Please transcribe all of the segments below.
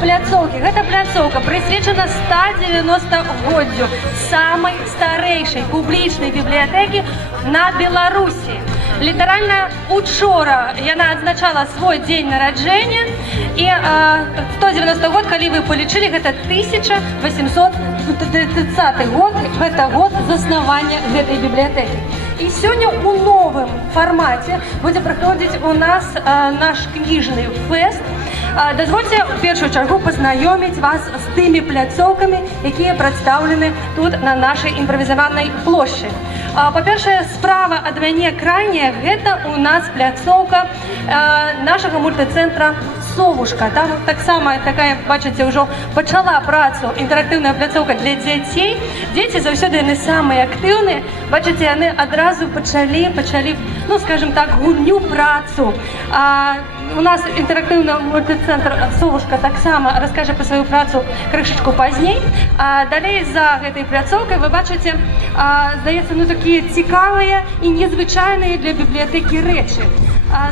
пляцоўкі. Гэта пляцоўка прысвечана 190-годдзю самай старэйшай публічнай бібліятэкі на Беларусі. Літаральна учора яна адзначала свой дзень нараджэння, і 190 год, калі вы палічылі, гэта 1830 год, гэта год заснавання гэтай бібліятэкі. І сёння у новым фармаце будзе праходзіць у нас наш кніжны фэст. Дазвольце в першую чаргу пазнаёміць вас з тымі пляцоўкамі, якія прадстаўлены тут на нашай імправізаванай плошчы. Па-першае, справа ад мяне крайняя, гэта у нас пляцоўка нашага мультыцэнтра «Совушка». Там таксама такая, бачыце, ўжо пачала працу інтэрактыўная пляцоўка для дзяцей. Дзеці заўсёды яны самыя актыўныя. Бачыце, яны адразу пачалі, ну, скажем так, гульню працу. У нас інтэрактыўны мультыцэнтр «Совушка» таксама раскажа пра сваю працу крышачку пазней. Далей за гэтай пляцоўкай вы бачыце, здаецца, ну, такія цікавыя і незвычайныя для бібліятэкі рэчы.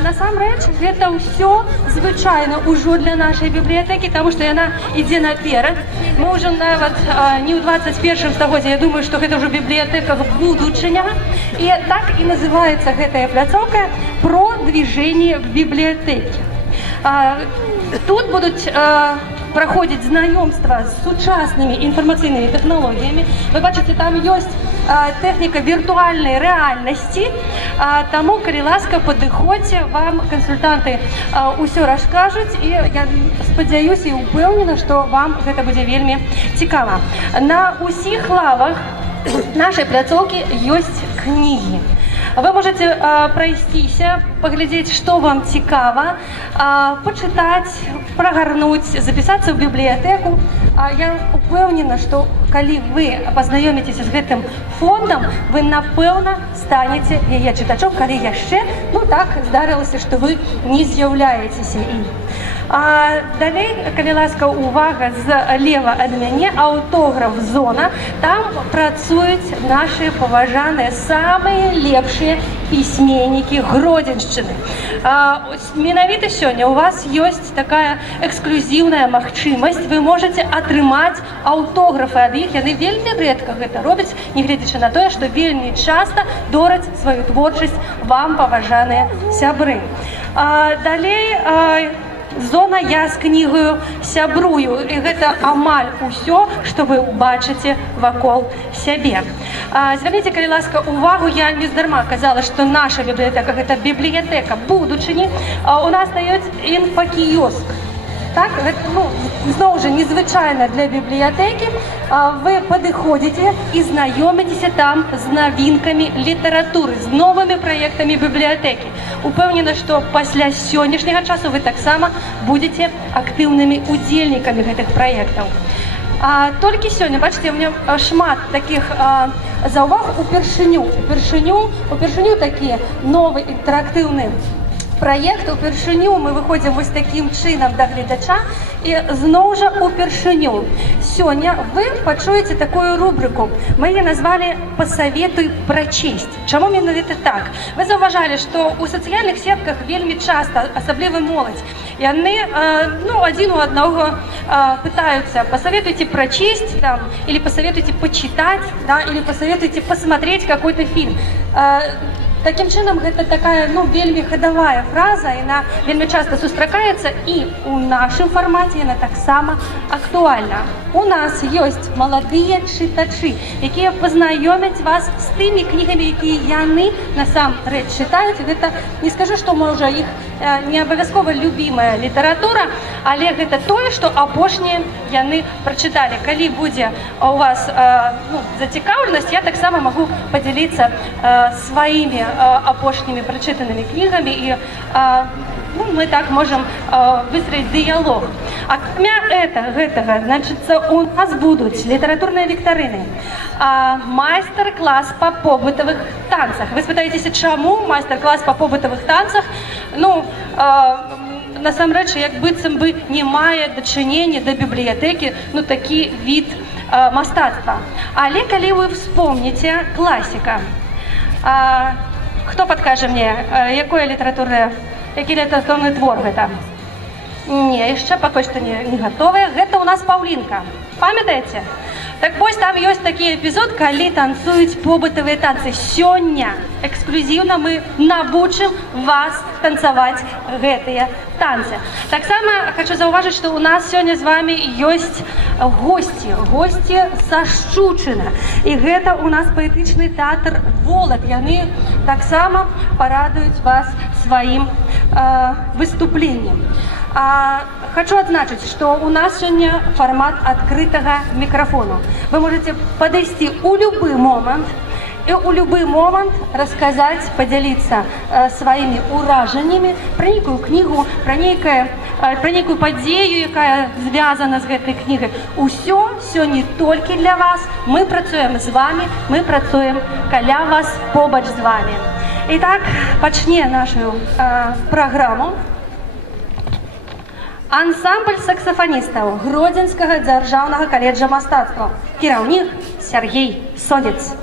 Насамрэч, гэта ўсё звычайна ўжо для нашай бібліятэкі, таму што яна ідзе наперад. Мы ўжо нават не ў 21 стагоддзі, я думаю, што гэта ўжо бібліятэка будучыня. І так і называецца гэтая пляцоўка «Про движение в библиотеке». Тут будуць праходзіць знаёмства з сучаснымі інфармацыйнымі тэхналогіямі. Вы бачыце, там ёсць тэхніка віртуальнай рэальнасці, таму, калі ласка, падыходзьце, вам кансультанты ўсё раскажуць, і я спадзяюся і ўпэўнена, што вам гэта будзе вельмі цікава. На ўсіх лавах нашай пляцоўкі ёсць кнігі. Вы можете прайсціся, паглядзець, што вам цікава, пачытаць, прагарнуць, запісацца ў бібліятэку. Я упэўнена, што калі вы пазнаёміцеся з гэтым фондам, вы, напэўна, станеце яе чытачом, калі яшчэ, ну так, здарылася, што вы не з'яўляецеся ім. Далей, калі ласка, увага злева ад мяне, аўтограф-зона. Там працуюць нашы паважаныя, самыя лепшыя пісьменнікі Гродзеншчыны. Менавіта сёння у вас ёсць такая эксклюзіўная магчымасць. Вы можаце атрымаць аўтографы ад іх. Яны вельмі рэдка гэта робяць, нягледзячы на тое, што вельмі часта дораць сваю творчасць вам, паважаныя сябры. Далей, зона «Я з кнігаю сябрую», і гэта амаль усё, што вы бачыце вакол сябе. Звярніце, калі ласка, увагу, я не здарма казала, што наша бібліятэка – гэта бібліятэка будучыні. У нас даюць інфакіёск. Так, гэта, ну, зноў жа, незвычайна для бібліятэкі. Вы падыходзіце і знаёміцеся там з навінкамі літаратуры, з новымі праектамі бібліятэкі. Упэўнена, што пасля сённяшняга часу вы таксама будзеце актыўнымі удзельнікамі гэтых праектаў. Толькі сёння, бачыце, у мяне шмат такіх заўваг упершыню такі новы інтэрактыўны праект. Упершыню мы выходзім вось такім чынам да гледача, і зноў жа упершыню сёння вы пачуеце такую рубрыку. Мы яе назвалі «Пасаветуй прачесць». Чаму менавіта так? Вы заўважалі, што ў сацыяльных сетках вельмі часта, асабліва моладзь, яны адзін у аднаго пытаюцца: «Посоветуйте прочесть», там, или «Посоветуйте почитать», да, или «Посоветуйте посмотреть какой-то фильм». Таким чынам, гэта такая, ну, вельмі хадавая фраза, яна вельмі часта сустракаецца, і ў нашым фармаце яна таксама актуальна. У нас ёсць маладыя чытачы, якія пазнаёмяць вас з тымі кнігамі, якія яны насамрэч чытаюць. Гэта, не скажу, што, можа, іх не абавязкова любімая літаратура, але гэта тое, што апошнія яны прачыталі. Калі будзе у вас зацікаўленасць, я таксама магу падзяліцца сваімі апошнімі прачытанымі кнігамі, і мы так можам выстроить диалог. Акрамя гэтага, значыцца, у нас будуць літаратурныя віктарыны, майстар-клас па побытавых танцах. Вы спытаецеся, чаму майстар-клас па побытавых танцах? Насамрэч, як быццам бы не мае дачынення да бібліятэкі, такі від мастацтва. Але калі вы вспомніце класіка, хто падкажа мне, які літаратурны твор гэта? Не, яшчэ пакуль што не гатовыя. Гэта ў нас Паўлінка. Памятаеце? Так вось там ёсць такі эпізод, калі танцуюць побытавыя танцы. Сёння эксклюзіўна мы навучым вас танцаваць гэтыя танцы. Таксама хочу заўважыць, што ў нас сёння з вами ёсць госці са Шчучына. І гэта ў нас паэтычны тэатр «Волат». Яны таксама парадуюць вас сваім выступленнем. Хочу отзначить, что у нас сегодня формат открытого микрофона. Вы можете подойти у любой момент и у любой момент рассказать, поделиться своими уражениями про некую книгу, про некую подею, якая связана с этой книгой. Все не только для вас. Мы працуем с вами, мы працуем каля вас, побач с вами. Итак, пачне нашу программу ансамбль саксафаністаў Гродзенскага дзяржаўнага каледжа мастацтваў. Кіраўнік Сергей Содец.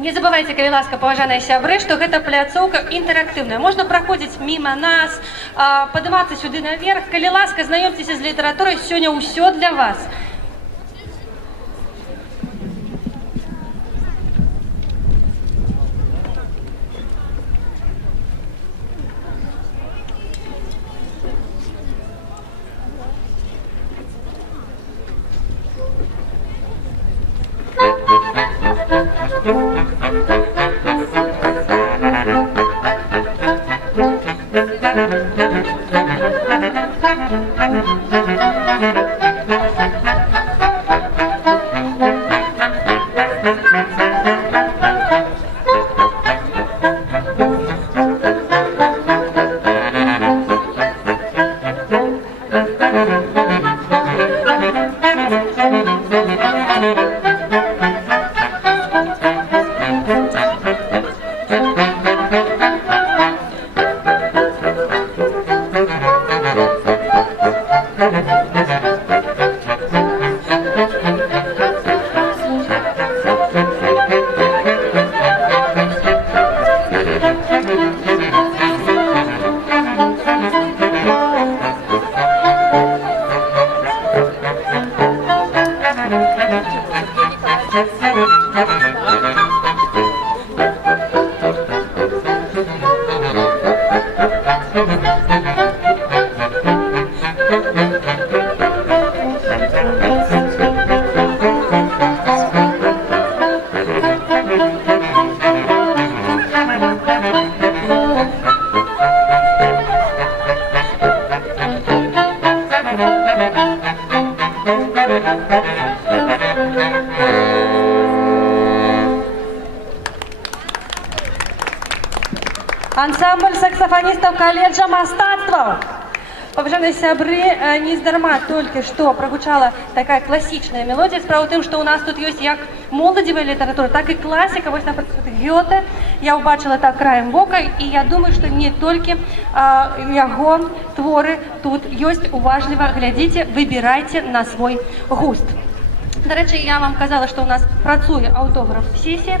Не забывайте, калі ласка, паважаныя сябры, што гэта пляцоўка інтэрактыўная. Можна праходзіць міма нас, падымацца сюды наверх. Калі ласка, знаёмцеся з літаратурай, сёння ўсё для вас. Ансамбль саксофонистов колледжа мастацтва. Уважаемые сябры, нездарма только что прогучала такая классичная мелодия. Справа в том, что у нас тут есть як молодевая литература, так и классика. Вот, например, Гёте. Я убачила так краем вока, и я думаю, что не только его творы тут есть. Уважливо глядите, выбирайте на свой густ. До речі, я вам казала, що у нас працює автограф-сесія,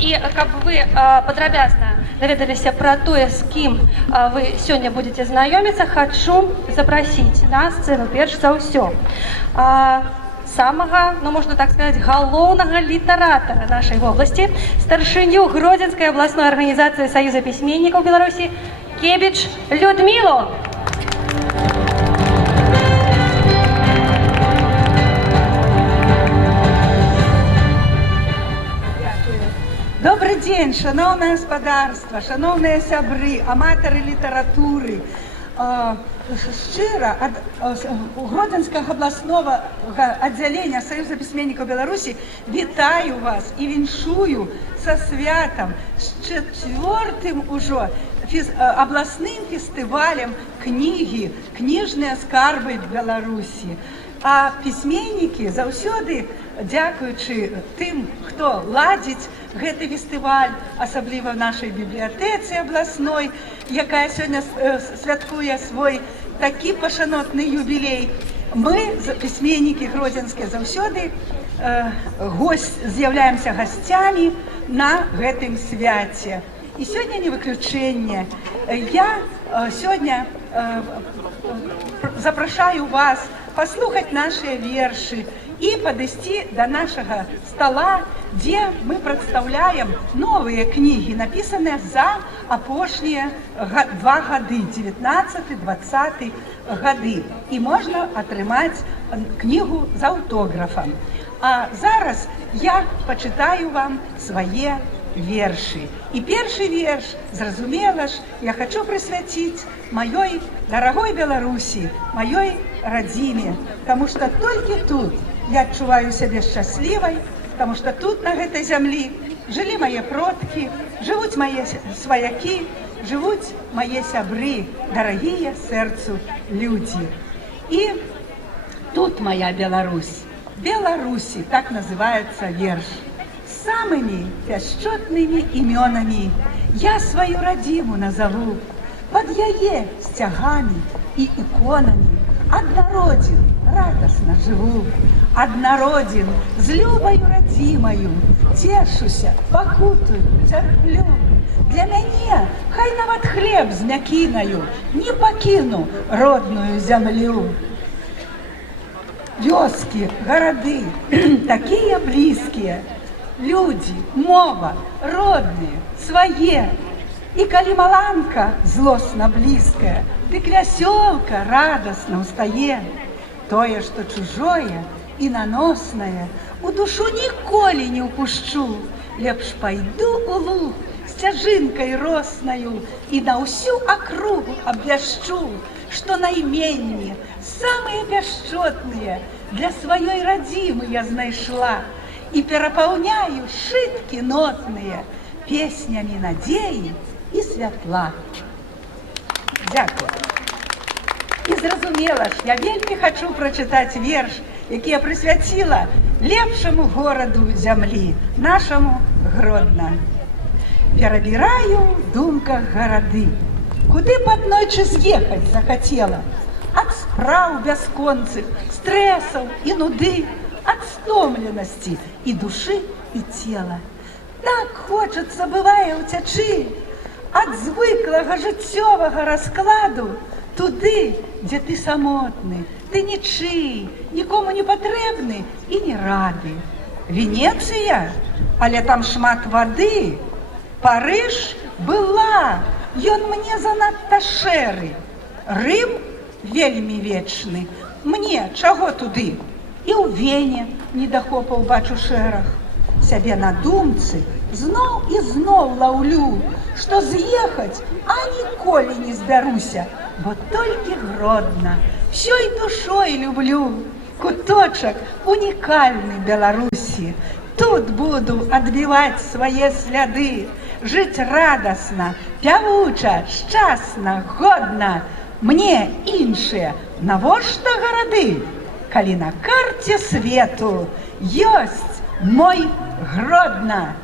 і каб ви подробязно доведалися про то, з ким ви сьогодні будете знайомитися, хочу запросити на сцену, перш за все, самого, ну можна так сказати, головного літератора нашої області, старшиню Гродзенської обласної організації Союзу письменників Білорусі Кебіч Людмилу. Добрый день, шановне господарство, шановні сябри, аматори літератури. Щиро від Гродзенського обласного відділення Союзу письменників Білорусі вітаю вас і віншую со святом, з четвертим уже обласним фестивалем книги, книжні скарби Білорусі. А письменники заўсёды, дзякуючы тым, хто ладзіць гэты фестываль, асабліва в нашай бібліятэцы абласной, якая сёння святкуе свой такі пашанотны юбілей. Мы, письменники гродзенскія, заўсёды з'яўляемся гасцямі на гэтым свяце. І сёння не выключэнне. Я сёння запрашаю вас послухать наши верши и подойти до нашего стола, где мы представляем новые книги, написанные за опошние 2 годы, 19-20 годы. И можно отрымать книгу за автографом. А зараз я почитаю вам свои верши. И первый верш, зразумела ж, я хочу присвятить моей дорогой Беларуси, моей родине, потому что только тут я отчуваю себя счастливой, потому что тут, на этой земле, жили мои продки, живут мои свояки, живут мои сябры, дорогие сердцу люди. И тут моя Беларусь. Беларуси, так называется верш. Самыми бесчетными именами я свою родиму назову, под яе стягами и иконами. Однороден, радостно живу, однороден, з любою родимою, тешуся, покутую, терплю. Для мяне хай нават хлеб з мякінаю, не покину родную землю. Вёски, городы, такие близкие, люди, мова, родные, свое. И коли маланка злостно близкая, дык вясёлка радостно устае. Тое, что чужое и наносное, у душу ніколі не упущу. Лепш пойду у луг стяжинкой росною и на усю округу обвящу, что найменнее, самые бесчетные для своей родимы я знайшла и переполняю шитки нотные песнями надеи и святла. Дякую. І зразумела ж, я вельмі хочу прочитати верш, який я присвятила лепшому городу зямлі, нашому Гродно. Перебираю в думках городы, куды б аднойчы з'ехаць захотела, от справ бясконцых, стрессов и нуды, от стомленности и души, и тела. Так хочется, бывае, уцячы ад звыклага жыццёвага раскладу туды, дзе ты самотны, ты нічый, нікому не патрэбны і не рады. Венецыя, але там шмат вады. Парыж была, ён мне занадта шэры. Рым вельмі вечны, мне чаго туды? І ў Вене недахопаў бачу шэраг. Сябе на думцы зноў і зноў лаўлю, што з'ехаць, а ніколі не збяруся, бо толькі Гродна, всёй душой люблю. Куточак унікальны Беларусі. Тут буду адбіваць свае сляды, жыць радасна, пявуча, шчасна, годна. Мне іншыя навошта гарады, калі на карце свету ёсць мой Гродна.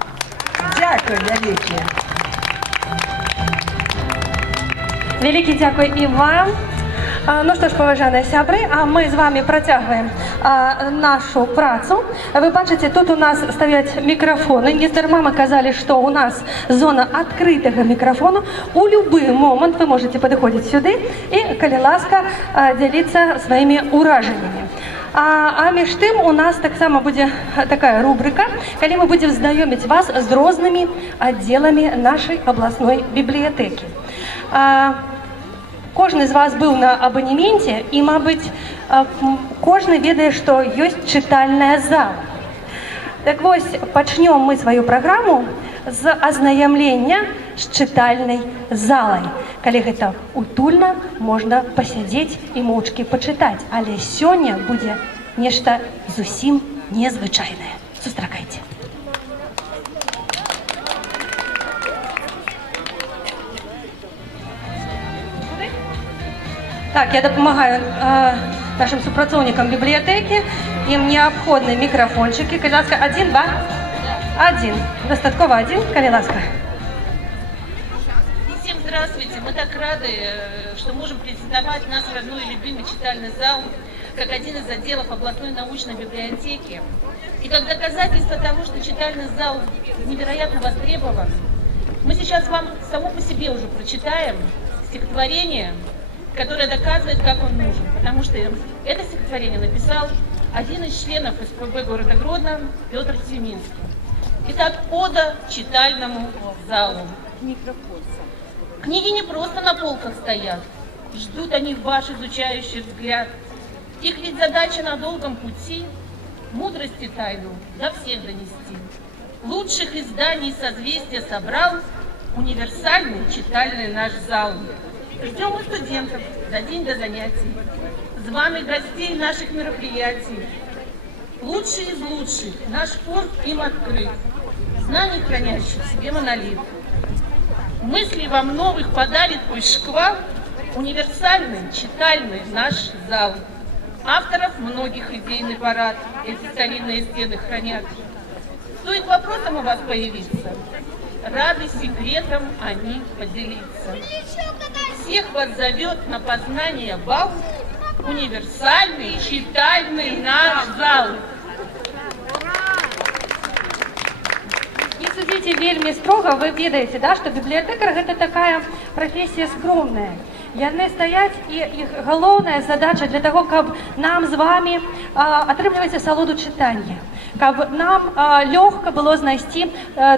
Дзякуй вялікі. Вялікі дзякуй і вам. Ну что ж, поважаныя сябры, а мы з вами працягваем нашу працу. Вы бачыце, тут у нас стаяць мікрафоны. Нездарма мы казалі, што у нас зона адкрытага мікрафону. У любы момант вы можете падыходзіць сюды і, калі ласка, дзяліцца сваімі ўражаннямі. А між тым у нас таксама будзе такая рубрика, калі мы будзем знаёміць вас з рознымі аддзеламі нашай абласной бібліятэкі. Кожны з вас быў на абанеменце і, мабыць, кожны ведае, што ёсць чытальная зала. Так вось, пачнём мы сваю праграму з азнаямлення з чытальнай залай. Калі гэта утульна, можна пасядзець і моўчкі пачытаць, але сёння будзе нешта зусім незвычайнае. Сустракайце. Так, я дапамагаю нашим супрацоўнікам бібліятэкі. Ім неабходны мікрафончыкі. Калі ласка, 1, 2, 1. Дастаткова 1, калі ласка. Всем здравствуйте. Мы так рады, что можем презентовать наш родной и любимый читальный зал как один из отделов областной научной библиотеки. И как доказательство того, что читальный зал невероятно востребован, мы сейчас вам само по себе уже прочитаем стихотворение, которое доказывает, как он нужен. Потому что это стихотворение написал один из членов СПб города Гродно Петр Семинский. Итак, ода читальному залу. Книги не просто на полках стоят, ждут они ваш изучающий взгляд. Их ведь задача на долгом пути мудрости тайну до всех донести. Лучших изданий созвездия собрал универсальный читальный наш зал. Ждем и студентов за день до занятий, званых гостей наших мероприятий. Лучшие из лучших, наш порт им открыт, знаний хранящих в себе монолит. Мысли вам новых подарит пусть шквал, универсальный читальный наш зал. Авторов многих идейный парад эти старинные стены хранят. Стоит вопросом у вас появиться, рады секретом они поделиться. Всех вас зовет на познание бал универсальный читальный наш зал. Не судзіце вельмі строга, вы ведаеце, да, што бібліятэкар гэта такая прафесія скромная. Яны стаяць, і іх галоўная задача для таго, каб нам з вами атрымліваць асалоду чытання, каб нам лёгка было знайсці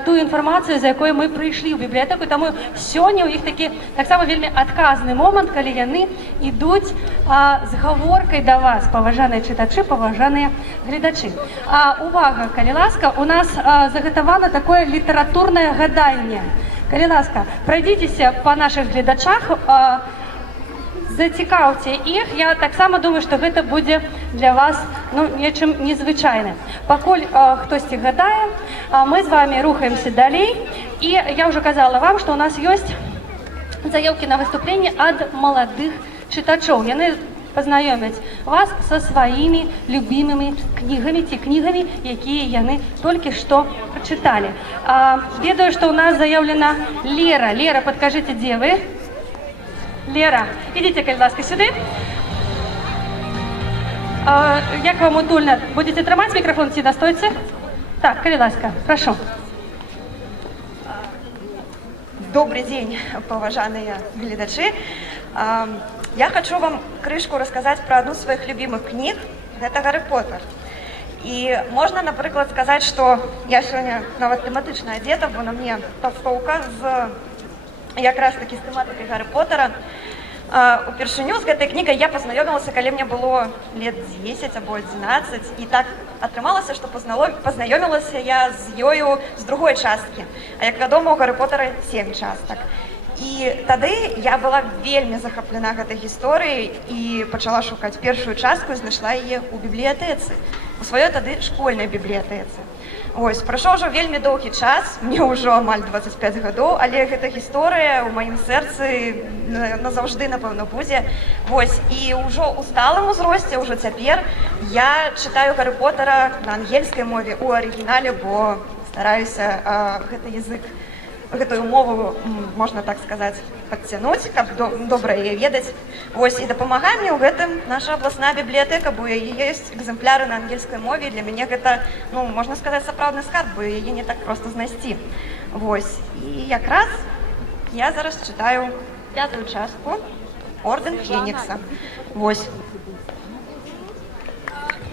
тую інфармацыю, за якой мы прыйшлі ў бібліятэку. Таму сёння ў іх такі таксама вельмі адказны момант, калі яны ідуць з гаворкай да вас, паважаныя чытачы, паважаныя гледачы. Увага, калі ласка, у нас загатавана такое літаратурнае гаданне. Калі ласка, прайдзіцеся па нашых гледачах, зацікаўце іх. Я таксама думаю, што гэта будзе для вас нечым незвычайным. Пакуль хтосьці гадае, мы з вами рухаемся далей. І я ўжо казала вам, што у нас ёсць заявкі на выступленне ад маладых чытачоў. Яны пазнаёмяць вас са сваімі любімымі кнігамі ці кнігамі, якія яны толькі што прачыталі. Ведаю, што ў нас заяўлена Лера. Лера, падкажыце, дзе вы? Лера, ідите, калі ласка, сюды. Як вам утульна? Будете трымаць мікрафон ці на стойцы? Так, калі ласка, прашу. Добрый день, поважаныя гледачы. Я хочу вам крышку рассказать про одну из своих любимых книг. Это «Гарри Поттер». И можно, например, сказать, что я сегодня нават тематично одета, бо на мне толстовка как раз таки с тематикой Гарри Поттера. Упершыню з гэтай кнігай я пазнаёмілася, калі мне было лет 10 або 11, і так атрымалася, што пазнаёмілася я з ёю з другой часткі. А як вядома, у Гарри Поттера 7 частак. І тады я была вельмі захаплена гэтай гісторыяй і пачала шукаць першую частку і знайшла яе ў бібліятэцы, у сваёй тады школьнай бібліятэцы. Вось, прайшоў ужо вельмі доўгі час, мне ўжо амаль 25 гадоў, але гэта гісторыя ў маім сэрцы назаўжды, напэўна, будзе. Вось, і ўжо ў сталым узросце, ўжо цяпер я чытаю Гарри Поттера на ангельскай мове ў арыгінале, бо стараюся гэты язык, гэтую мову, можна так сказаць, падцянуць, каб добра яе ведаць. Вось, і дапамагае мне ў гэтым наша абласная бібліятэка, бо яе ёсць экземпляры на ангельскай мове. Для мяне гэта, можна сказаць, сапраўдны скарб, бо яе не так проста знайсці. Вось, і якраз я зараз чытаю 5-ю частку «Ордэн Фенікса». Вось.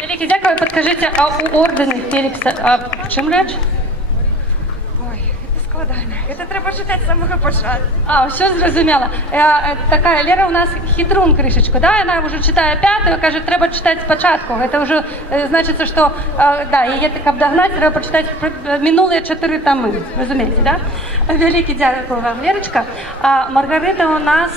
Вялікі дзякую, падкажыце, а ў ордэне Фелікса, а чым рэч? Это треба читать с самого пачатку. Все зразумела. Такая Лера у нас хитрун крышечку, да? Она уже читая 5-ю, кажет, треба читать спочатку. Это уже значит, что, да, ее так обдогнать, треба почитать минулые 4 томы. Разумеете, да? Великий дякую вам, Лерочка. Маргарита у нас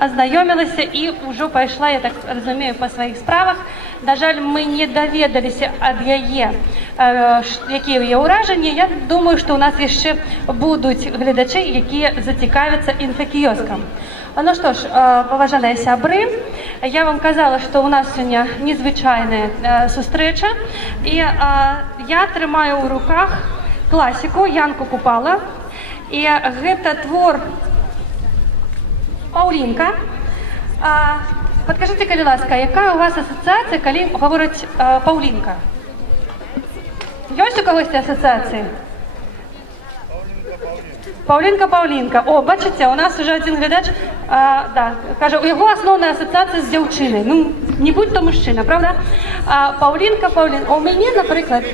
ознайомилася і ўжо пайшла, я так разумею, па сваіх справах. На жаль, мы не даведаліся ад яе, якія яе ўражанні. Я думаю, што ў нас яшчэ будуць гледачы, якія зацікавяцца інфакіёскам. Ну што ж, паважаныя сябры, я вам казала, што ў нас сёння незвычайная сустрэча, і я трымаю ў руках класіку Янку Купала, і гэта твор Паўлінка. Падкажыце, калі ласка, якая у вас асацыяцыя, калі гавораць Паўлінка? Ёсць у кагосьці асацыяцыі? Паўлінка. О, бачыце, у нас уже один глядач, да, кажа, у яго асноўная асацыяцыя з дзяўчынай. Ну, не будь то мужчына, правда? Паўлінка. У мяне, напрыклад,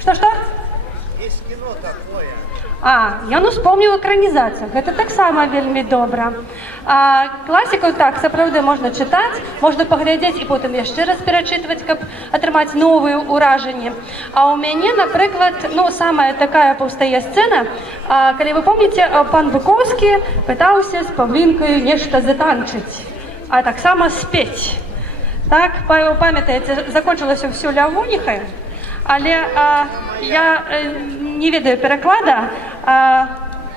што? Есть кино такое. Я успомніў экранізацыю. Гэта таксама вельмі добра. Класікаў так, сапраўды можна чытаць, можна паглядзець і потым яшчэ раз перачытваць, каб атрымаць новыя ўражанні. А ў мяне, напрыклад, самая такая паўстае сцэна, калі вы помніце, пан Быкоўскі пытаўся з Паўлінкаю нешта затанчыць, а таксама спець. Так, памятаеце, закончылася ўсё лявоніхай, але я не ведаю пераклада.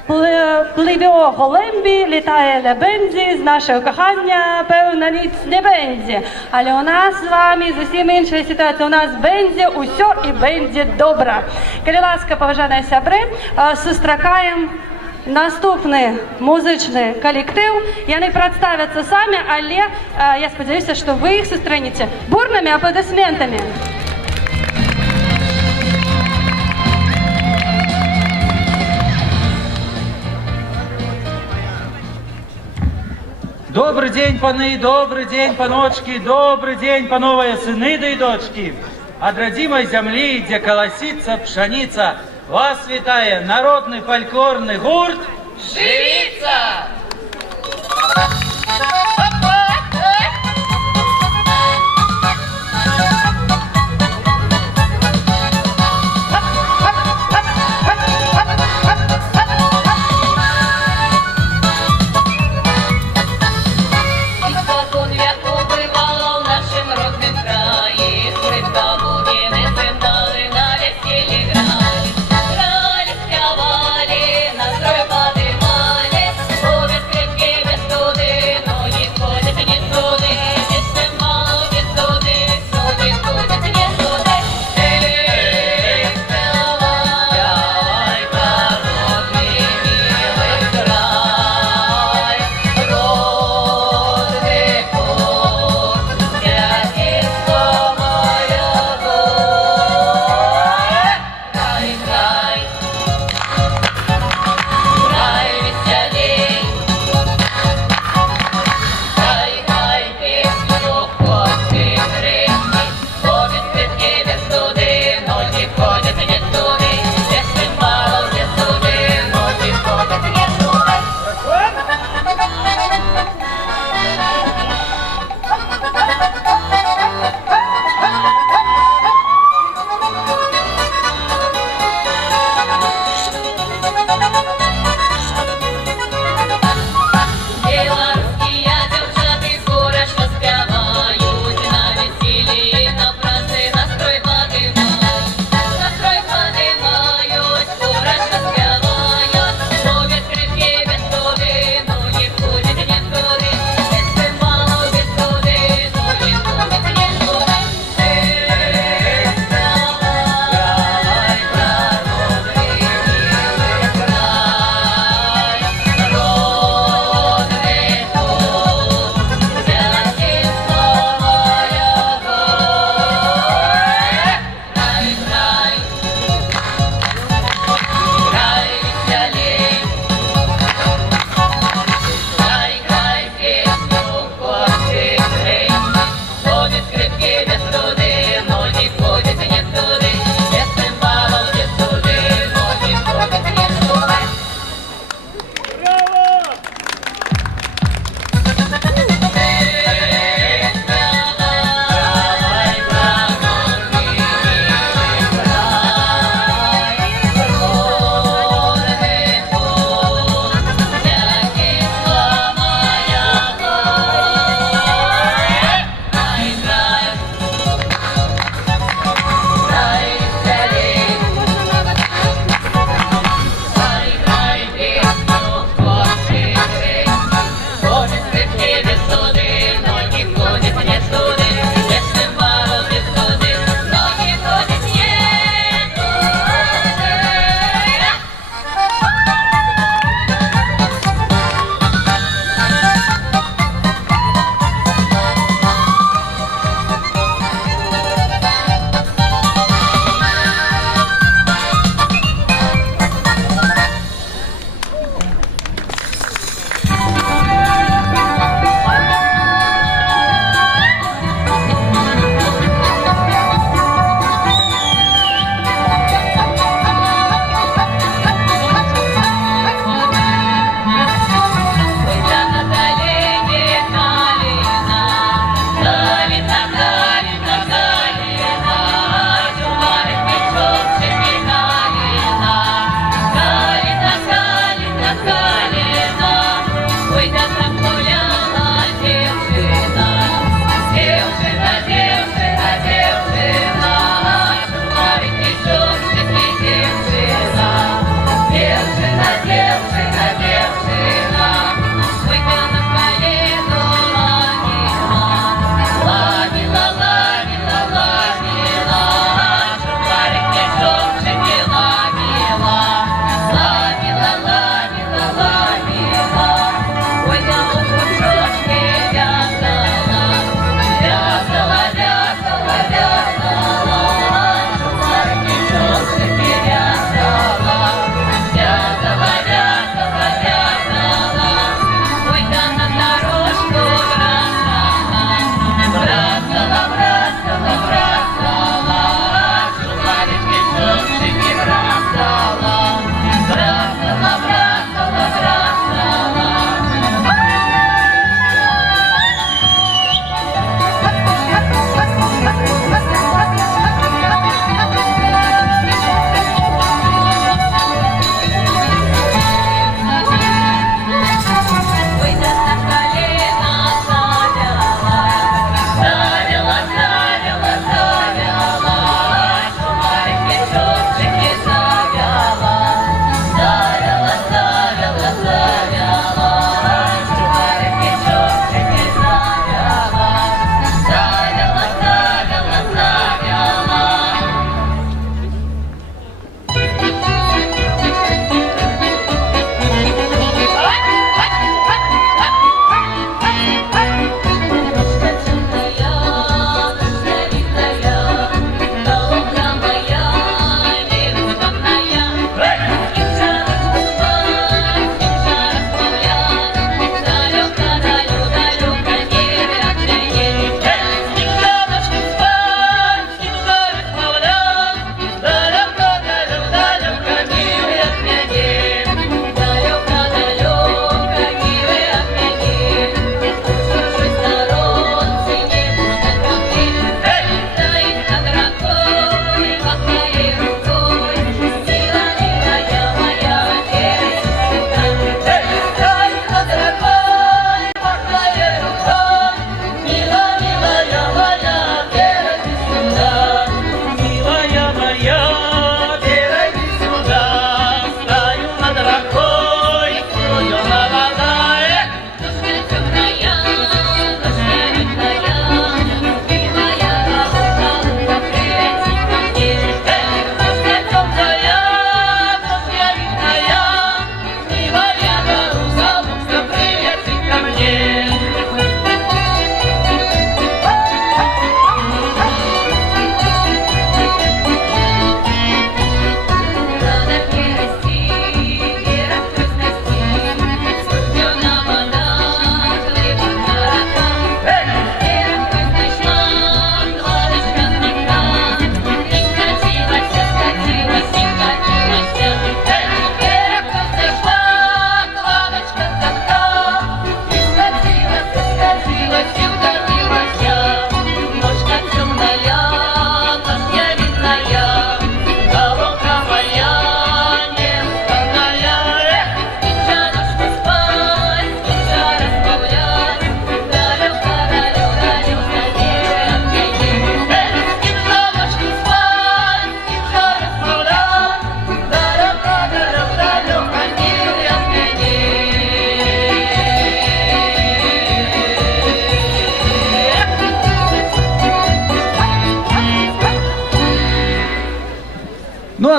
Пливе голембі, літає лебензі, з нашого кохання, певна, ніц не бензі. Але у нас з вами зовсім інша ситуація. У нас бензі, усьо і бензі добра. Калі ласка, поважаныя сябры, сустракаем наступны музычны калектыў. Яны прадставяцца самі, але я спадзяюся, што вы іх сустрэнеце бурнымі апладысментамі. Добрый день, паны, добрый день, паночки, добрый день, пановые сыны да и дочки. Ад родимой земли, где колосится пшеница, вас витае народный фольклорный гурт «Живица». Подымали,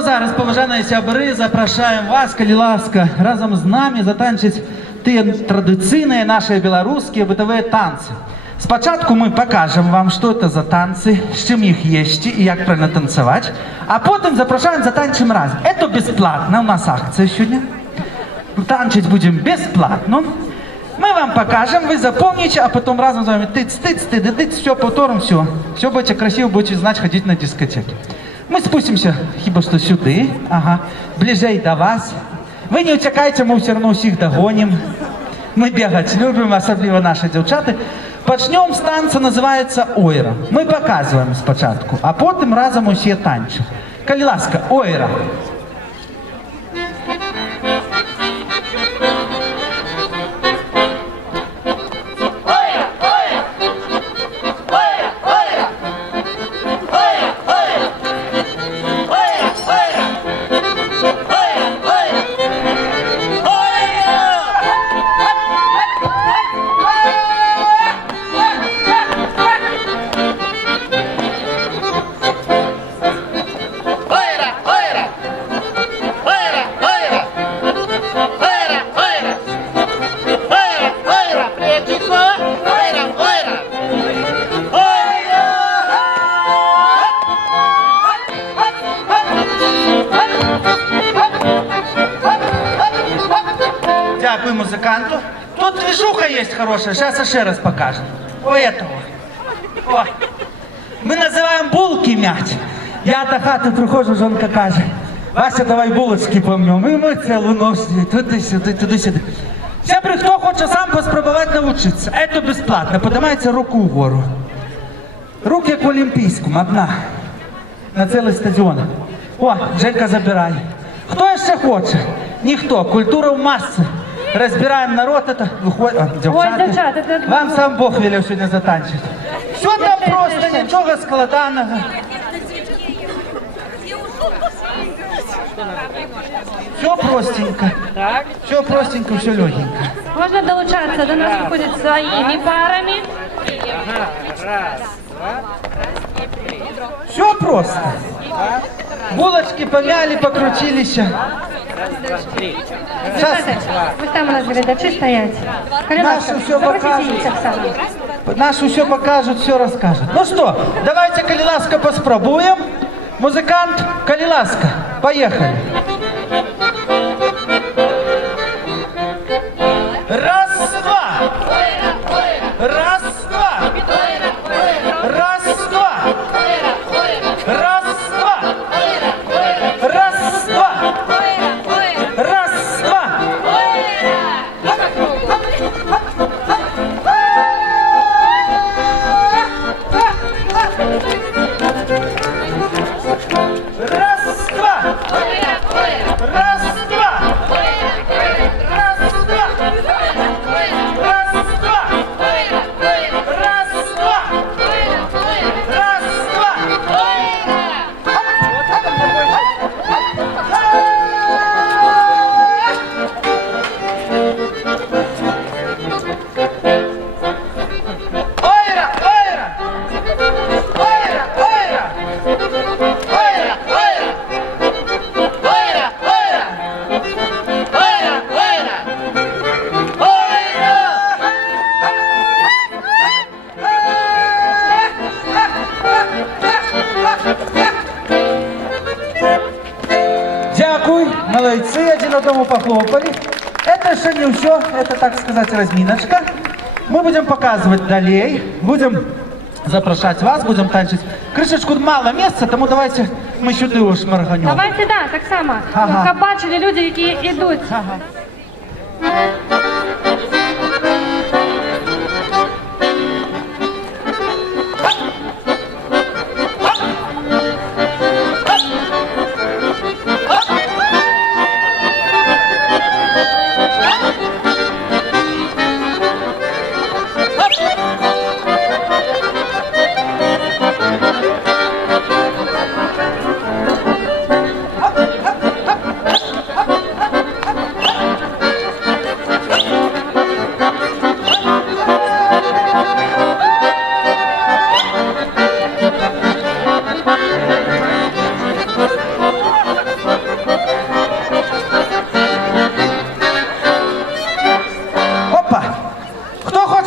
зараз, поважані сябри, запрошуємо вас, коли ласка, разом з нами затанчити ті традиційні наші білоруські битові танці. Спочатку ми покажемо вам, що це за танці, з чим їх їсти і як правильно танцювати, а потім запрошуємо затанчимо разом. Це безплатно, у нас акція сьогодні. Танчить будем бесплатно. Мы вам покажем, вы запомните, а потом разом с вами тыц, все, повторим, все. Все будете красиво, будете знать, ходить на дискотеки. Мы спустимся, хіба что сюди, ага, ближей до вас. Вы не утекайте, мы все равно всех догоним. Мы бегать любим, особливо наши девчата. Почнем с танца, называется ойра. Мы показываем спочатку, а потом разом усі танчим. Коли ласка, ойра. Дякую музыканту. Тут движуха есть хорошая, сейчас еще раз покажем. У этого. О. Мы называем булки мять. Я до хаты прихожу, жонка каже: Вася, давай булочки помнем. И мы целую ночь туди-сюди, туди-сюди. Всякий, хто хоче сам поспробувати навчитися, це безплатно. Подимається руку вгору. Руки як в Олімпійському, одна. На цілий стадіон. О, Женька забирає. Хто ще хоче? Ніхто. Культура в масці. Разбираем народ, это выходит... девчата, это... Вам сам Бог велел сегодня затанчивать. Все там просто, ничего складаного. Все простенько. Все простенько, все легенько. Можно долучаться, до нас выходят своими парами. Все просто. Булочки помяли, покрутились. Сейчас. Вы там у нас глядачи стоять. Наши все покажут. Наши все покажут, все расскажут. Ну что, давайте, коли ласка, поспробуем. Музыкант, коли ласка, поехали. Раз, два. Раз, два. Раз, два. Раз, два. Раз, два. Раз, два. Раз, два. Раз, два. Раз, два. Раз, два. Раз, два. Раз, два. Ойра, ойра. Ойра, ойра. Ойра, ойра. Ойра, ойра. Ойра, ойра. Дякую, молодцы, один одному похлопали. Это еще не все, это, так сказать, разминочка. Мы будем показывать далее, будем запрошать вас, будем танцевать. Крышечку мало места, тому давайте мы сюда уж морганем. Давайте, да, так само. Ага. Щоб бачили люди, які йдуть. Ага.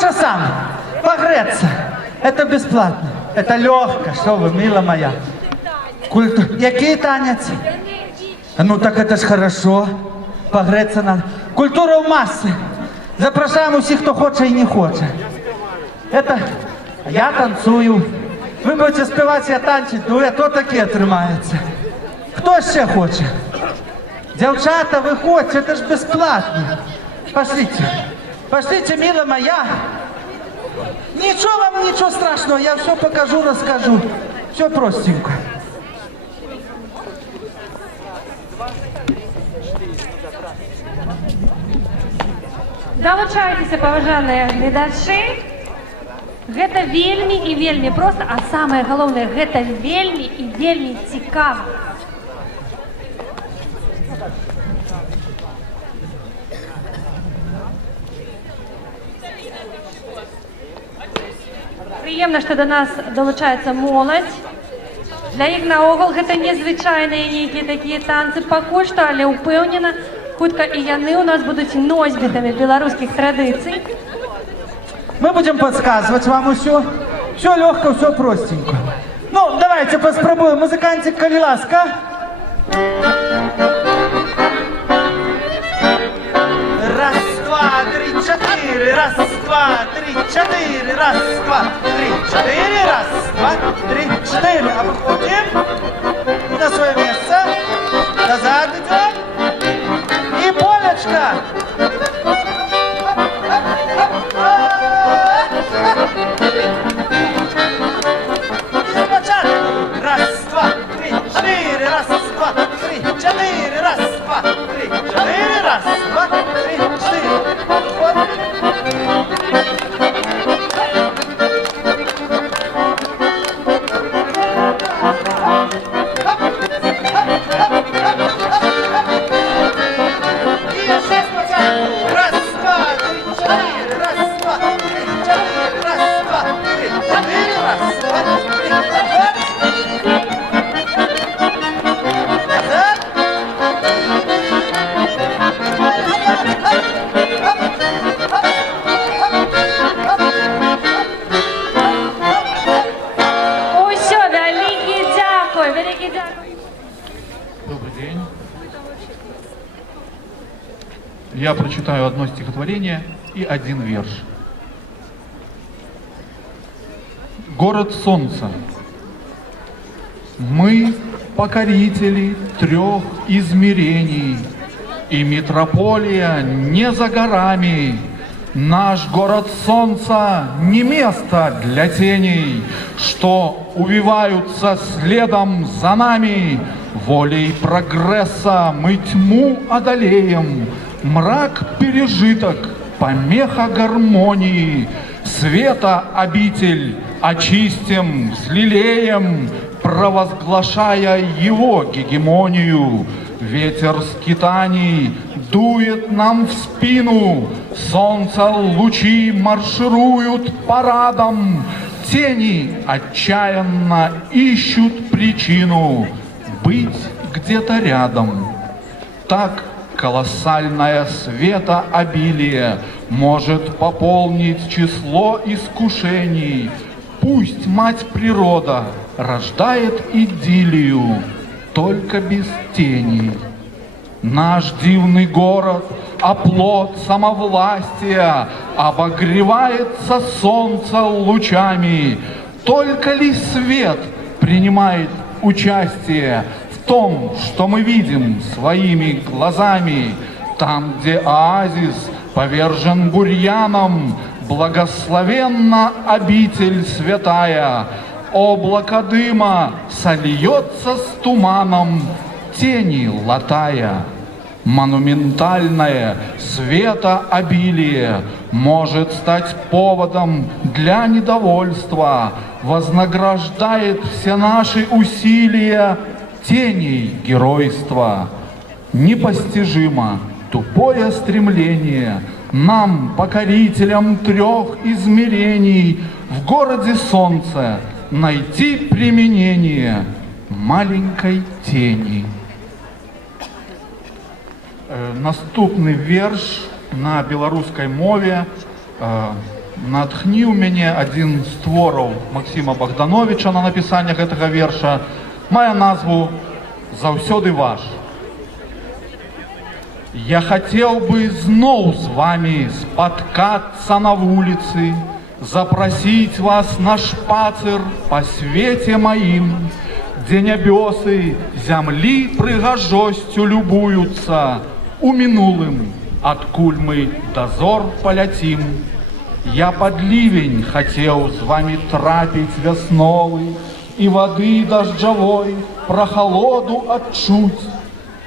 часам погреться. Это бесплатно. Это легко. Что вы, мила моя. Який танец? Ну так это ж хорошо. Погреться надо. Культура в массы. Запрошаємо усіх, хто хоче і не хоче. Это я танцую. Ви будете співати, я танчить, дует, отаке тримається. Хто ще хоче? Дівчата, виходьте, это ж бесплатно. Пошлите. Пошлите, мила моя. Ничего вам, ничего страшного, я все покажу, расскажу. Все простенько. Долучайтеся, паважаныя гледачы. Гэта вельмі і вельмі проста, а самае галоўнае, гэта вельмі і вельмі цікава. Прыемна, што да нас далучаецца моладзь. Для іх наогул гэта незвычайныя нейкія такія танцы пакуль што, але ўпэўнена, хутка і яны у нас будуць носьбітамі беларускіх традыцый. Мы будем подсказывать вам все. Все легко, все простенько. Ну, давайте попробуем. Музыкантик, коли ласка. Раз, два, три, четыре. Раз, два, три, четыре. Раз, два, три, четыре. Раз, два, три, четыре. А выходим на свое место. Назад идем. И полечка. Раз, два, три, четыре. Раз, два, три, четыре. Раз, два, три, четыре. Раз, два, три, четыре. Добрый день. Я прочитаю одно стихотворение и один верш. Город солнца. Мы покорители трех измерений, и метрополия не за горами. Наш город солнца не место для теней, что увиваются следом за нами. Волей прогресса мы тьму одолеем, мрак пережиток, помеха гармонии. Света обитель очистим с лилеем, провозглашая его гегемонию. Ветер скитаний дует нам в спину, солнца лучи маршируют парадом, тени отчаянно ищут причину быть где-то рядом. Так колоссальное светообилие может пополнить число искушений. Пусть мать природа рождает идиллию, только без тени. Наш дивный город, оплот самовластия, обогревается солнце лучами. Только ли свет принимает участие в том, что мы видим своими глазами? Там, где оазис повержен бурьяном, благословенна обитель святая. Облако дыма сольется с туманом, тени латая. Монументальное светообилие может стать поводом для недовольства, вознаграждает все наши усилия теней геройства. Непостижимо тупое стремление нам, покорителям трех измерений, в городе солнца найти применение маленькой тени. Наступний вірш на білоруській мові натхніў мяне адзін з твораў Максіма Богдановича на напісанне гэтага верша. Мае назву «Заўсёды ваш». Я хотел бы зноў з вами споткаться на улице, запросить вас на шпацыр по свете моим, где нябёсы зямлі прыгажосцю любуются, у мінулым, адкуль мы дозор полетим. Я под ливень хотел с вами трапить весновый и воды дождевой прохолоду отчуть,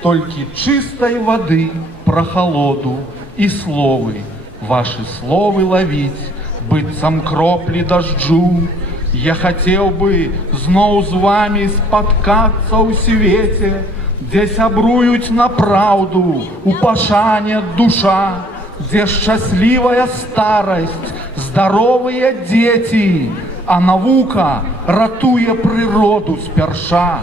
только чистой воды прохолоду и словы, ваши словы ловить, быццам кропли дожджу. Я хотел бы зноў з вами споткаться у свете, где сябрують на правду, у пашане душа, где счастливая старость, здоровые дети, а наука ратуе природу спярша.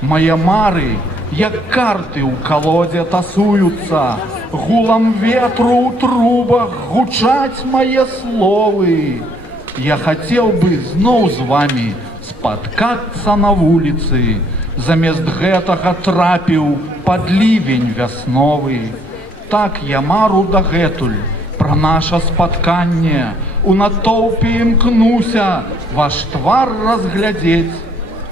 Мои мары, як карты у колоде тасуются, гулом ветру у трубах гучать мои словы. Я хотел бы зноў з вами споткаться на улице, замест гэтага трапіў под ливень вясновы. Так я мару дагэтуль про наше спотканне, у натоўпе імкнуся ваш твар разглядзець,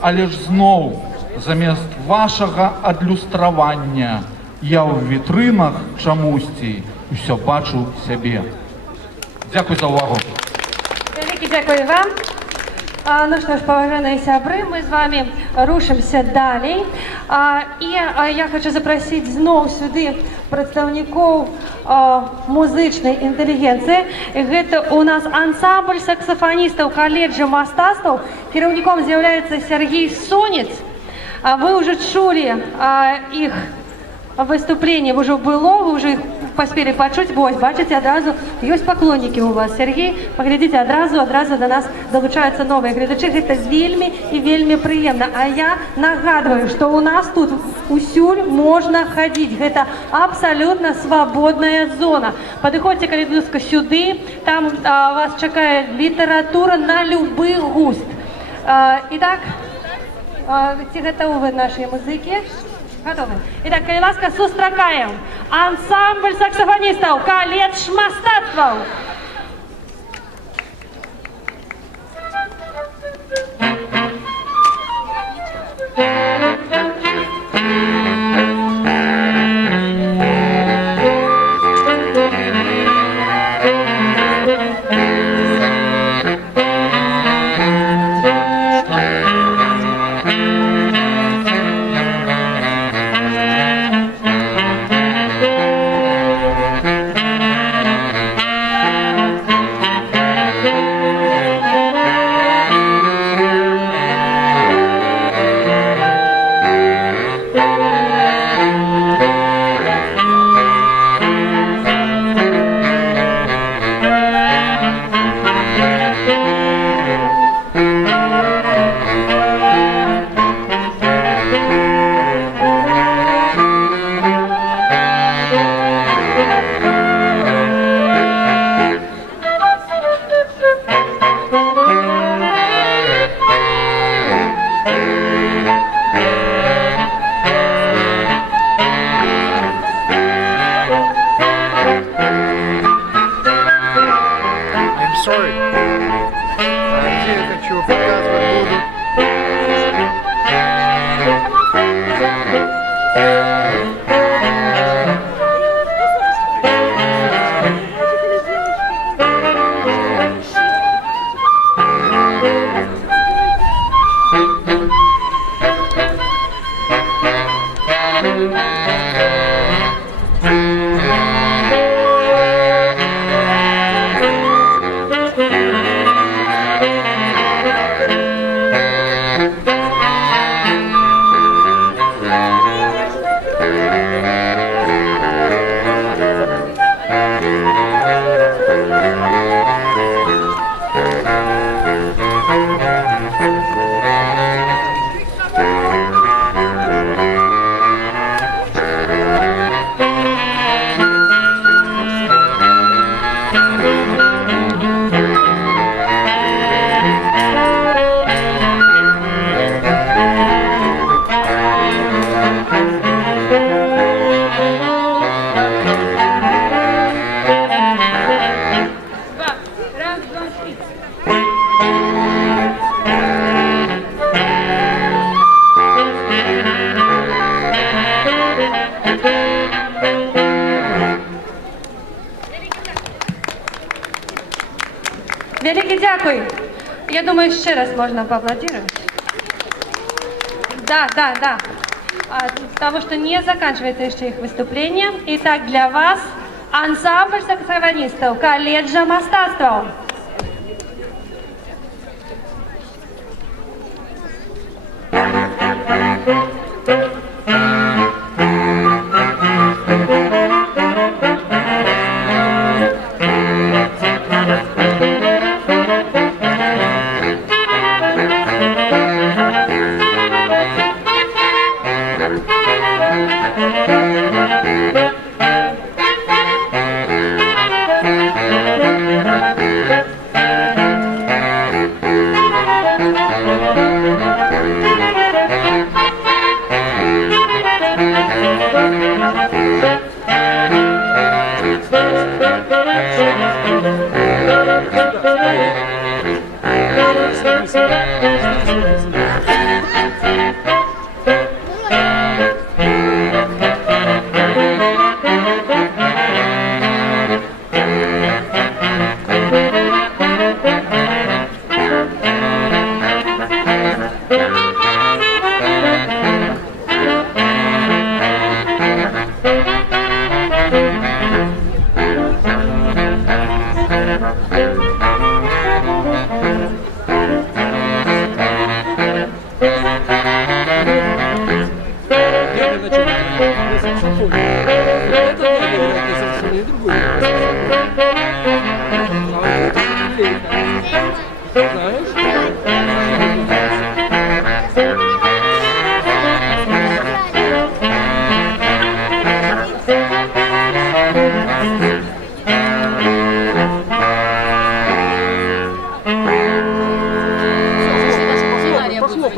але ж зноў замест вашага адлюстравання я ў вітрынах чамусьці ўсё бачу сябе. Дзякуй за ўвагу. Вялікі дзякуй вам. Ну что ж, поважанные сябры, мы с вами рушимся далей. И я хочу запросить зноў сюды представников музычной интеллигенции. Это у нас ансамбль саксофонистов колледжа мастацтваў. Кіраўніком з'яўляецца Сергей Сонец. Вы уже чули их выступление, уже было, вы уже поспели почуть. Вось, бачите, одразу есть поклонники у вас. Сергей, поглядите, одразу до нас долучаются новые глядачи. Это вельми и вельми приемно. А я нагадываю, что у нас тут усюль можно ходить. Это абсолютно свободная зона. Подходите, калідуска, сюды, там вас чакает литература на любый густ. Итак, ці готовы наши музыки? Готовы. Итак, калі ласка, сустракаем ансамбль саксофонистов колледж мастацтваў. два, три. Великий дякую. Я думаю, ще раз можно поаплодировать. Да. Потому что не заканчивается еще их выступление. Итак, для вас ансамбль саксофонистов колледжа мастацтва.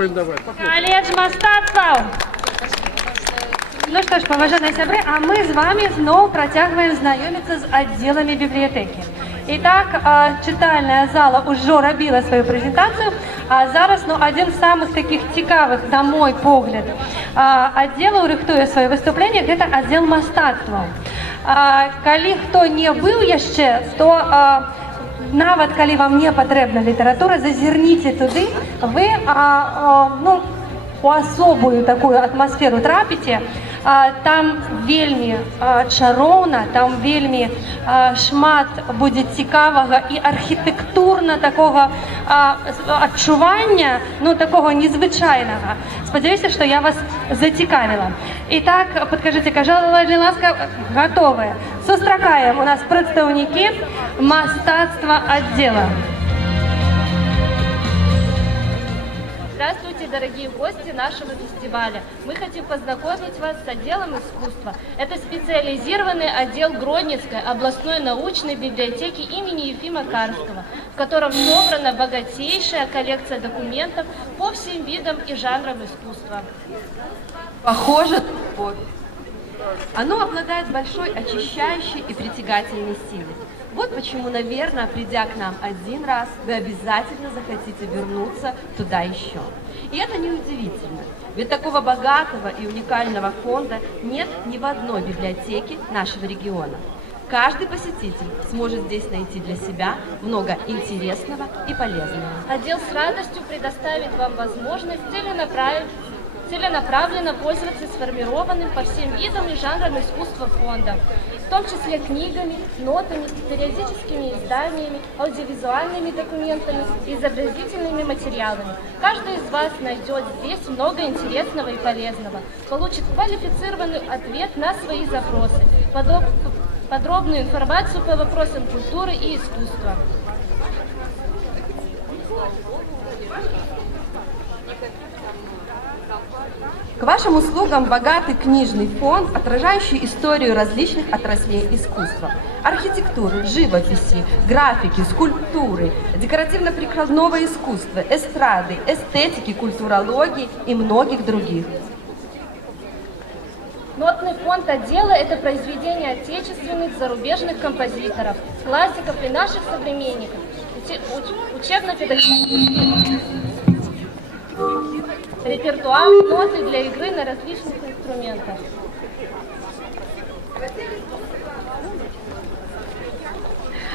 Колледж мастацтва. Ну что ж, поважаныя сябры, а мы з вами зноў працягваем знаёміцца з аддзеламі бібліятэкі. Итак, читальная зала уже рабіла свою презентацию, а зараз один з самых таких цікавых, на мой погляд, аддзелаў рыхтуе свое выступление, это аддзел мастацтва. Калі хто не быў яшчэ, то нават калі вам не патрэбна літаратура, зазірніце туды, вы у особую такую атмасферу трапіце. Там вельмі чароўна, там вельмі шмат будзе цікавага і архітэктурна такога адчування, такого незвычайнага. Спадзяюся, што я вас зацікавіла. Итак, подкажите, кажалася, ласка, готовы. Сустракаем у нас прадстаўнікі мастацтва аддзела. Здравствуйте, дорогие гости нашего фестиваля. Мы хотим познакомить вас с отделом искусства. Это специализированный отдел Гродненской областной научной библиотеки имени Ефима Карского, в котором собрана богатейшая коллекция документов по всем видам и жанрам искусства. Похоже на любовь. Оно обладает большой очищающей и притягательной силой. Вот почему, наверное, придя к нам один раз, вы обязательно захотите вернуться туда еще. И это неудивительно, ведь такого богатого и уникального фонда нет ни в одной библиотеке нашего региона. Каждый посетитель сможет здесь найти для себя много интересного и полезного. Отдел с радостью предоставит вам возможность целенаправленно пользоваться сформированным по всем видам и жанрам искусства фондом, в том числе книгами, нотами, периодическими изданиями, аудиовизуальными документами и изобразительными материалами. Каждый из вас найдет здесь много интересного и полезного, получит квалифицированный ответ на свои запросы, подробную информацию по вопросам культуры и искусства. К вашим услугам богатый книжный фонд, отражающий историю различных отраслей искусства. Архитектуры, живописи, графики, скульптуры, декоративно-прикладного искусства, эстрады, эстетики, культурологии и многих других. Нотный фонд отдела – это произведения отечественных, зарубежных композиторов, классиков и наших современников. учебно-педагогический репертуар, ноты для игры на различных инструментах.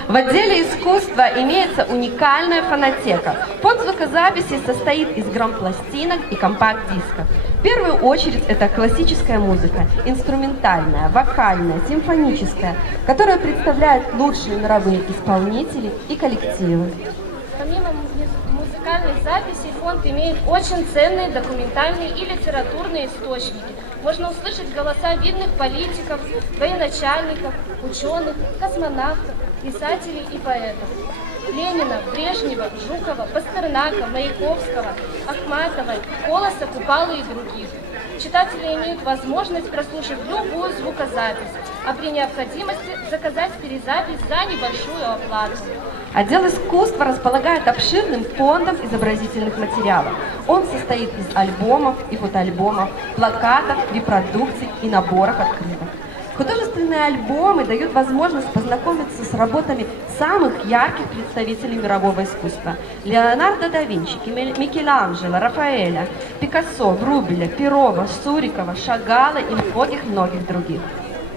В отделе искусства имеется уникальная фонотека. Фонд звукозаписи состоит из грампластинок и компакт-дисков. В первую очередь это классическая музыка, инструментальная, вокальная, симфоническая, которая представляет лучшие мировые исполнители и коллективы. Помимо музыкальных записей, фонд имеет очень ценные документальные и литературные источники. Можно услышать голоса видных политиков, военачальников, ученых, космонавтов, писателей и поэтов. Ленина, Брежнева, Жукова, Пастернака, Маяковского, Ахматовой, Колоса, Купалы и других. Читатели имеют возможность прослушать любую звукозапись, а при необходимости заказать перезапись за небольшую оплату. Отдел искусства располагает обширным фондом изобразительных материалов. Он состоит из альбомов и фотоальбомов, плакатов, репродукций и наборов открыток. Художественные альбомы дают возможность познакомиться с работами самых ярких представителей мирового искусства. Леонардо да Винчи, Микеланджело, Рафаэля, Пикассо, Врубеля, Перова, Сурикова, Шагала и многих-многих других.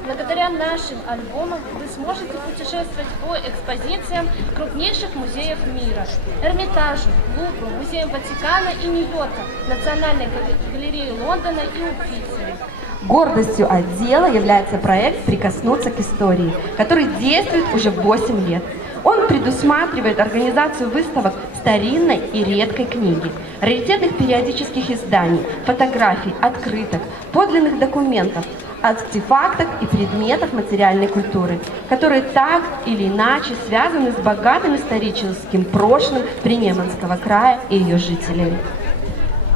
Благодаря нашим альбомам вы сможете путешествовать по экспозициям крупнейших музеев мира: Эрмитажу, Лувру, Музеям Ватикана и Нью-Йорка, Национальной галереи Лондона и Уффици. Гордостью отдела является проект «Прикоснуться к истории», который действует уже 8 лет. Он предусматривает организацию выставок старинной и редкой книги, раритетных периодических изданий, фотографий, открыток, подлинных документов, артефактов и предметов материальной культуры, которые так или иначе связаны с богатым историческим прошлым Приморского края и ее жителей.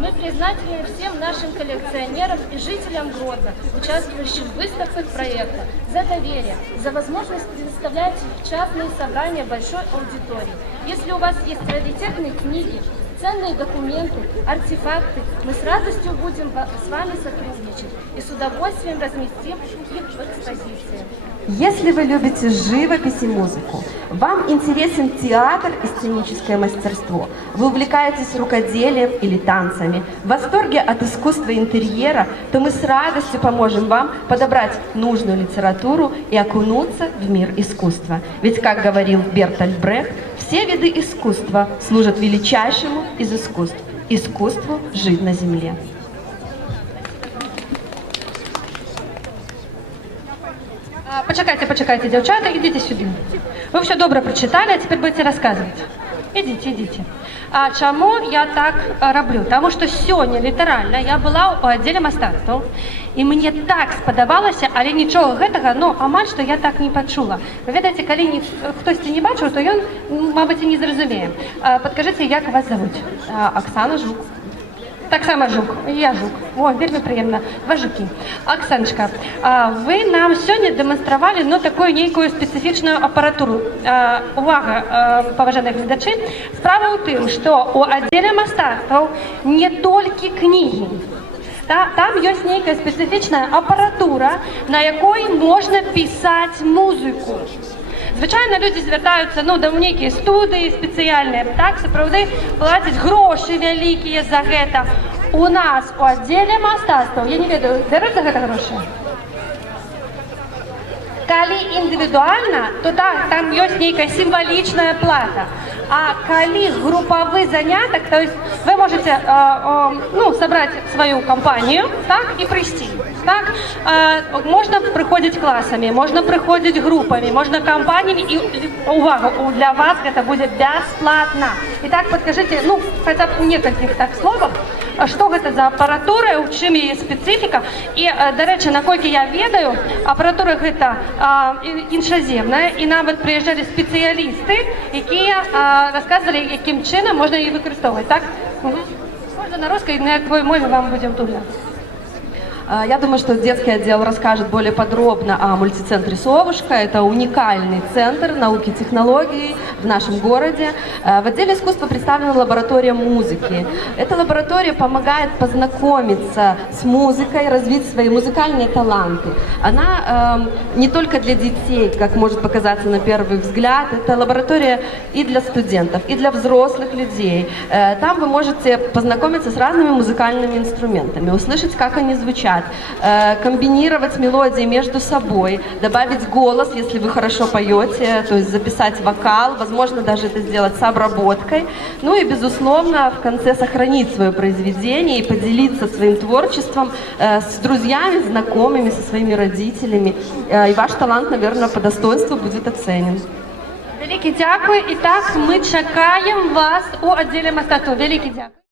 Мы признательны всем нашим коллекционерам и жителям Гродно, участвующим в выставках проекта, за доверие, за возможность предоставлять частные собрания большой аудитории. Если у вас есть раритетные книги, ценные документы, артефакты, мы с радостью будем с вами сотрудничать и с удовольствием разместим их в экспозиции. Если вы любите живопись и музыку, вам интересен театр и сценическое мастерство, вы увлекаетесь рукоделием или танцами, в восторге от искусства интерьера, то мы с радостью поможем вам подобрать нужную литературу и окунуться в мир искусства. Ведь, как говорил Бертольд Брехт, все виды искусства служат величайшему из искусств – искусству жить на земле. Почекайте, дівчата, ідіть сюди. Ви все добре прочитали, а тепер будете розказувати. Ідіть. А чому я так роблю? Тому що сьогодні, літерально, я була у відділі мистецтва, і мені так сподобалося, але нічого гэтага, амаль, що я так не почула. Ви ведаєте, коли хтось не бачив, то він, мабуть, і не зрозуміє. Підкажіть, як вас зовуть? Оксана Жук. Так само Жук, я Жук. О, вельми приємно. Два Жуки. Оксаночка, ви нам сьогодні демонстрували таку некую специфічну апаратуру. Увага, поважаних глядачів. Справа у тим, що у відділі мистецтв не тільки книги. Там є некая специфічна апаратура, на якій можна писати музику. Звичайно, люди звертаються до некої студії спеціальні, так, справді платять гроші великі за це. У нас у відділі мистецтва, я не ведаю, беруть за це гроші? Коли індивідуально, то так, там є некая символічна плата. А коли групповий заняток, то есть вы можете собрать свою компанию, так, и прийти. Так, можно приходить классами, можно приходить группами, можно компаниями, и, увага, для вас это будет бесплатно. Итак, подскажите, хотя бы в нескольких так словах, что это за аппаратура, в чем ее специфика, и, до речі, наколькі я ведаю, аппаратура это іншаземна, і навіть приїжджали спеціалісти, які розказували, яким чином можна її використовувати, так? Угу. Можна на русской, на якій мові вам буде удобно. Я думаю, что детский отдел расскажет более подробно о мультицентре «Совушка». Это уникальный центр науки и технологий в нашем городе. В отделе искусства представлена лаборатория музыки. Эта лаборатория помогает познакомиться с музыкой, развить свои музыкальные таланты. Она не только для детей, как может показаться на первый взгляд, это лаборатория и для студентов, и для взрослых людей. Там вы можете познакомиться с разными музыкальными инструментами, услышать, как они звучат, комбинировать мелодии между собой, добавить голос, если вы хорошо поете, то есть записать вокал, возможно, даже это сделать с обработкой. Ну и, безусловно, в конце сохранить свое произведение и поделиться своим творчеством с друзьями, знакомыми, со своими родителями. И ваш талант, наверное, по достоинству будет оценен. Великий дякую. І так, ми чекаємо вас у відділі мистецтва. Великий дякую.